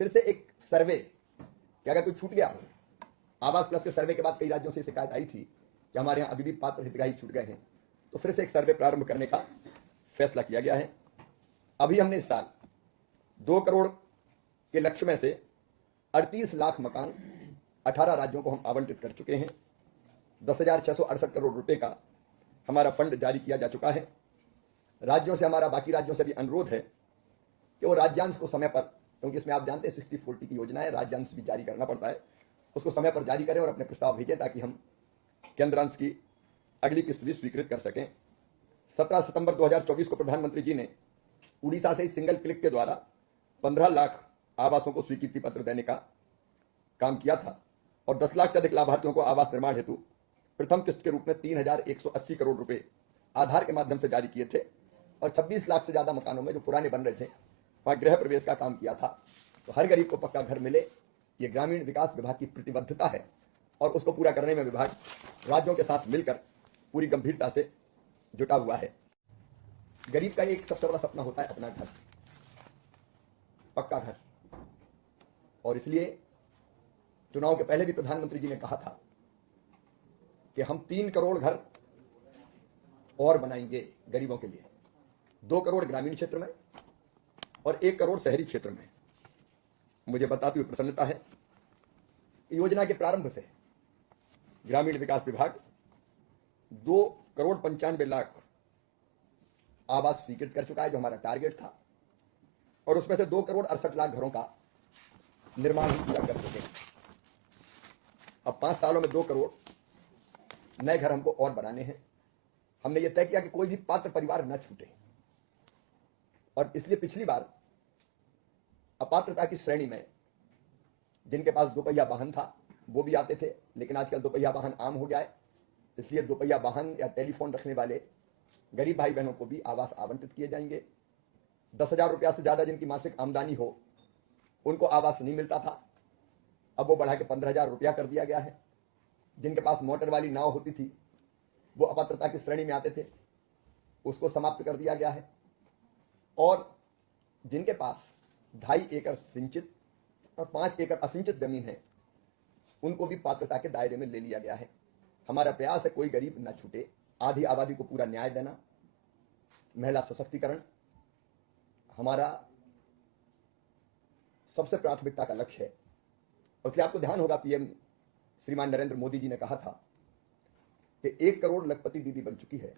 फिर से एक सर्वे कि अगर कोई छूट गया हो, आवास प्लस के सर्वे के बाद कई राज्यों से शिकायत आई थी कि हमारे यहाँ अभी भी पात्र हितग्राही छूट गए हैं, तो फिर से एक सर्वे प्रारंभ करने का फैसला किया गया है। अभी हमने इस साल 2 करोड़ के लक्ष्य में से 38 लाख मकान 18 राज्यों को हम आवंटित कर चुके हैं। 10,668 करोड़ रुपए का हमारा फंड जारी किया जा चुका है। राज्यों से हमारा बाकी राज्यों से भी अनुरोध है कि वो राज्यांश को समय पर, क्योंकि इसमें आप जानते हैं 60-40 की योजना है, राज्यांश भी जारी करना पड़ता है, उसको समय पर जारी करें और अपने प्रस्ताव भेजें ताकि हम केंद्रांश की अगली किस्त भी स्वीकृत कर सकें। 17 सितंबर 2024 को प्रधानमंत्री जी ने उड़ीसा से सिंगल क्लिक के द्वारा 15 लाख आवासों को स्वीकृति पत्र देने का काम किया था और 10 लाख से अधिक लाभार्थियों को आवास निर्माण हेतु प्रथम किस्त के रूप में 3,180 करोड़ रुपए आधार के माध्यम से जारी किए थे और 26 लाख से ज्यादा मकानों में जो पुराने बन रहे थे वहां गृह प्रवेश का काम किया था। तो हर गरीब को पक्का घर मिले, ये ग्रामीण विकास विभाग की प्रतिबद्धता है और उसको पूरा करने में विभाग राज्यों के साथ मिलकर पूरी गंभीरता से जुटा हुआ है। गरीब का एक सबसे बड़ा सपना होता है अपना घर, पक्का घर, और इसलिए चुनाव के पहले भी प्रधानमंत्री जी ने कहा था कि हम 3 करोड़ घर और बनाएंगे गरीबों के लिए, 2 करोड़ ग्रामीण क्षेत्र में और 1 करोड़ शहरी क्षेत्र में। मुझे बताते हुए प्रसन्नता है कि योजना के प्रारंभ से ग्रामीण विकास विभाग 2 करोड़ 95 लाख आवास स्वीकृत कर चुका है, जो हमारा टारगेट था, और उसमें से 2 करोड़ 68 लाख घरों का निर्माण पूरा कर चुके हैं। अब 5 सालों में 2 करोड़ नए घर हमको और बनाने हैं। हमने ये तय किया कि कोई भी पात्र परिवार न छूटे, और इसलिए पिछली बार अपात्रता की श्रेणी में जिनके पास 2 पहिया वाहन था वो भी आते थे, लेकिन आजकल 2 पहिया वाहन आम हो गया है, इसलिए 2 पहिया वाहन या टेलीफोन रखने वाले गरीब भाई बहनों को भी आवास आवंटित किए जाएंगे। 10,000 रुपया से ज्यादा जिनकी मासिक आमदनी हो उनको आवास नहीं मिलता था, अब वो बढ़ा के 15,000 रुपया कर दिया गया है। जिनके पास मोटर वाली नाव होती थी वो अपात्रता की श्रेणी में आते थे, उसको समाप्त कर दिया गया है, और जिनके पास 2.5 एकड़ सिंचित और 5 एकड़ असिंचित जमीन है उनको भी पात्रता के दायरे में ले लिया गया है। हमारा प्रयास है कोई गरीब न छूटे, आधी आबादी को पूरा न्याय देना, महिला सशक्तिकरण हमारा सबसे प्राथमिकता का लक्ष्य है। इसलिए आपको ध्यान होगा पीएम श्रीमान नरेंद्र मोदी जी ने कहा था कि 1 करोड़ लखपति दीदी बन चुकी है,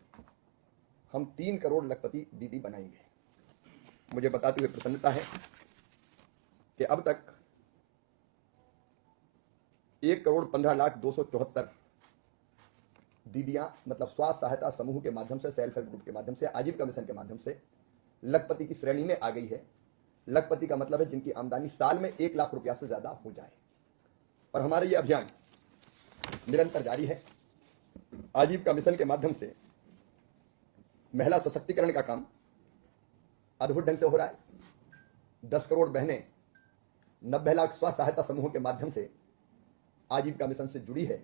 हम 3 करोड़ लखपति दीदी बनाएंगे। मुझे बताते हुए प्रसन्नता है कि अब तक 1 करोड़ 15 लाख 274 दीदियां, मतलब स्वास्थ्य सहायता समूह के माध्यम से, सेल्फ हेल्प ग्रुप के माध्यम से, आजीविका मिशन के माध्यम से लखपति की श्रेणी में आ गई है। लखपति का मतलब है जिनकी आमदनी साल में 1 लाख रुपया से ज्यादा हो जाए, और हमारा यह अभियान निरंतर जारी है। आजीविका मिशन के माध्यम से महिला सशक्तिकरण का काम अद्भुत ढंग से हो रहा है। 10 करोड़ बहनें 90 लाख स्वास्थ्य सहायता समूहों के माध्यम से आजीविका मिशन से जुड़ी है,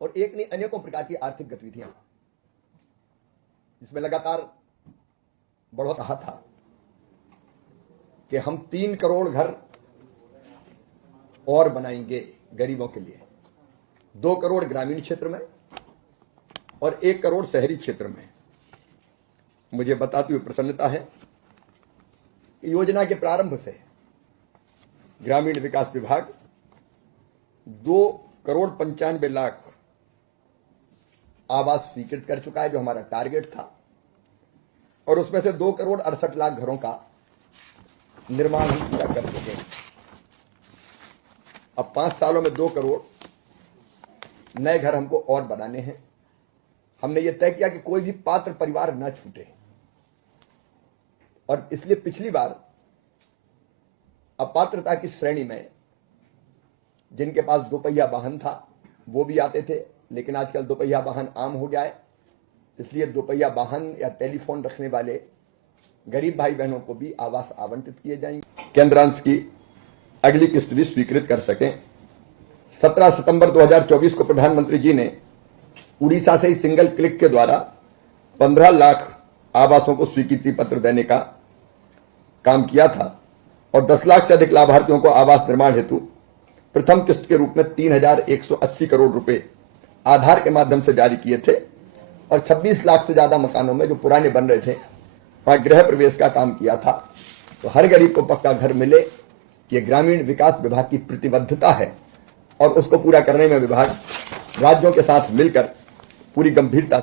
और एक नहीं अनेकों प्रकार की आर्थिक गतिविधियां जिसमें लगातार बढ़ोतरी रहा था कि हम 3 करोड़ घर और बनाएंगे गरीबों के लिए, 2 करोड़ ग्रामीण क्षेत्र में और 1 करोड़ शहरी क्षेत्र में। मुझे बताते हुए प्रसन्नता है कि योजना के प्रारंभ से ग्रामीण विकास विभाग 2 करोड़ 95 लाख आवास स्वीकृत कर चुका है, जो हमारा टारगेट था, और उसमें से 2 करोड़ 68 लाख घरों का निर्माण पूरा कर चुके हैं। अब 5 सालों में 2 करोड़ नए घर हमको और बनाने हैं। हमने ये तय किया कि कोई भी पात्र परिवार न छूटे, और इसलिए पिछली बार अपात्रता की श्रेणी में जिनके पास 2 पहिया वाहन था वो भी आते थे, लेकिन आजकल 2 पहिया वाहन आम हो गया है, इसलिए 2 पहिया वाहन या टेलीफोन रखने वाले गरीब भाई बहनों को भी आवास आवंटित किए जाएंगे, केंद्रांश की अगली किस्त भी स्वीकृत कर सकें। 17 सितंबर 2024 को प्रधानमंत्री जी ने उड़ीसा से सिंगल क्लिक के द्वारा 15 लाख आवासों को स्वीकृति पत्र देने का काम किया था और 10 लाख से अधिक लाभार्थियों को आवास निर्माण हेतु प्रथम किस्त के रूप में 3,180 करोड़ रुपए आधार के माध्यम से जारी किए थे और 26 लाख से ज्यादा मकानों में जो पुराने बन रहे थे वहां गृह प्रवेश का काम किया था। तो हर गरीब को पक्का घर मिले, ये ग्रामीण विकास विभाग की प्रतिबद्धता है और उसको पूरा करने में विभाग राज्यों के साथ मिलकर पूरी गंभीरता